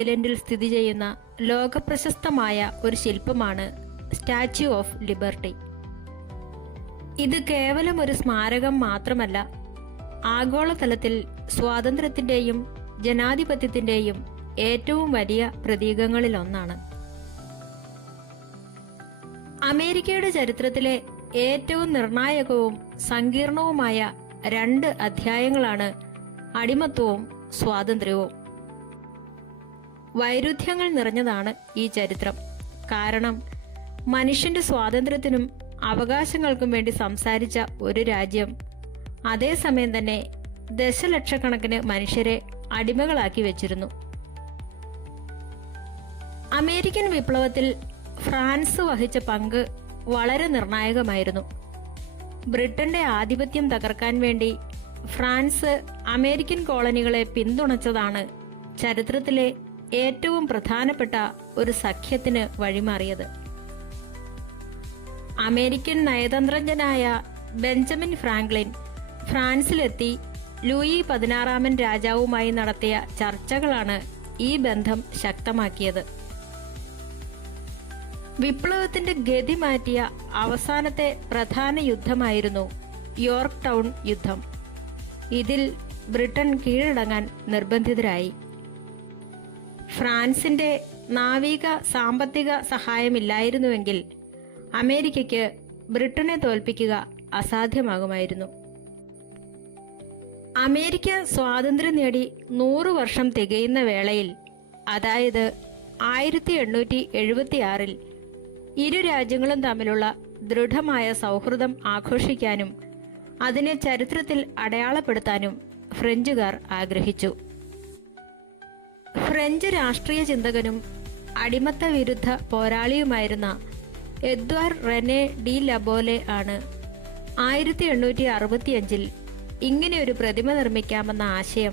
ഐലൻഡിൽ സ്ഥിതി ചെയ്യുന്ന ലോകപ്രശസ്തമായ ഒരു ശില്പമാണ് സ്റ്റാച്യു ഓഫ് ലിബർട്ടി. ഇത് കേവലം ഒരു സ്മാരകം മാത്രമല്ല, ആഗോളതലത്തിൽ സ്വാതന്ത്ര്യത്തിന്റെയും ജനാധിപത്യത്തിന്റെയും ഏറ്റവും വലിയ പ്രതീകങ്ങളിലൊന്നാണ്. അമേരിക്കയുടെ ചരിത്രത്തിലെ ഏറ്റവും നിർണായകവും സങ്കീർണവുമായ 2 അധ്യായങ്ങളാണ് അടിമത്വവും സ്വാതന്ത്ര്യവും. വൈരുദ്ധ്യങ്ങൾ നിറഞ്ഞതാണ് ഈ ചരിത്രം. കാരണം മനുഷ്യന്റെ സ്വാതന്ത്ര്യത്തിനും അവകാശങ്ങൾക്കും വേണ്ടി സംസാരിച്ച ഒരു രാജ്യം അതേസമയം തന്നെ ദശലക്ഷക്കണക്കിന് മനുഷ്യരെ അടിമകളാക്കി വെച്ചിരുന്നു. അമേരിക്കൻ വിപ്ലവത്തിൽ ഫ്രാൻസ് വഹിച്ച പങ്ക് വളരെ നിർണായകമായിരുന്നു. ബ്രിട്ടന്റെ ആധിപത്യം തകർക്കാൻ വേണ്ടി ഫ്രാൻസ് അമേരിക്കൻ കോളനികളെ പിന്തുണച്ചതാണ് ചരിത്രത്തിലെ ഏറ്റവും പ്രധാനപ്പെട്ട ഒരു സഖ്യത്തിന് വഴിമാറിയത്. അമേരിക്കൻ നയതന്ത്രജ്ഞനായ ബെഞ്ചമിൻ ഫ്രാങ്ക്ലിൻ ഫ്രാൻസിലെത്തി ലൂയി 16 രാജാവുമായി നടത്തിയ ചർച്ചകളാണ് ഈ ബന്ധം ശക്തമാക്കിയത്. വിപ്ലവത്തിന്റെ ഗതി മാറ്റിയ അവസാനത്തെ പ്രധാന യുദ്ധമായിരുന്നു യോർക്ക് ടൗൺ യുദ്ധം. ഇതിൽ ബ്രിട്ടൻ കീഴടങ്ങാൻ നിർബന്ധിതരായി. ഫ്രാൻസിന്റെ നാവിക സാമ്പത്തിക സഹായമില്ലായിരുന്നുവെങ്കിൽ അമേരിക്കയ്ക്ക് ബ്രിട്ടനെ തോൽപ്പിക്കുക അസാധ്യമാകുമായിരുന്നു. അമേരിക്ക സ്വാതന്ത്ര്യം നേടി 100 വർഷം തികയുന്ന വേളയിൽ, അതായത് 1876-ൽ ഇരു രാജ്യങ്ങളും തമ്മിലുള്ള ദൃഢമായ സൗഹൃദം ആഘോഷിക്കാനും അതിനെ ചരിത്രത്തിൽ അടയാളപ്പെടുത്താനും ഫ്രഞ്ചുകാർ ആഗ്രഹിച്ചു. ഫ്രഞ്ച് രാഷ്ട്രീയ ചിന്തകനും അടിമത്ത വിരുദ്ധ പോരാളിയുമായിരുന്ന എദ്വാർ റെനെ ഡി ലബോലെ ആണ് 1865-ൽ ഇങ്ങനെയൊരു പ്രതിമ നിർമ്മിക്കാമെന്ന ആശയം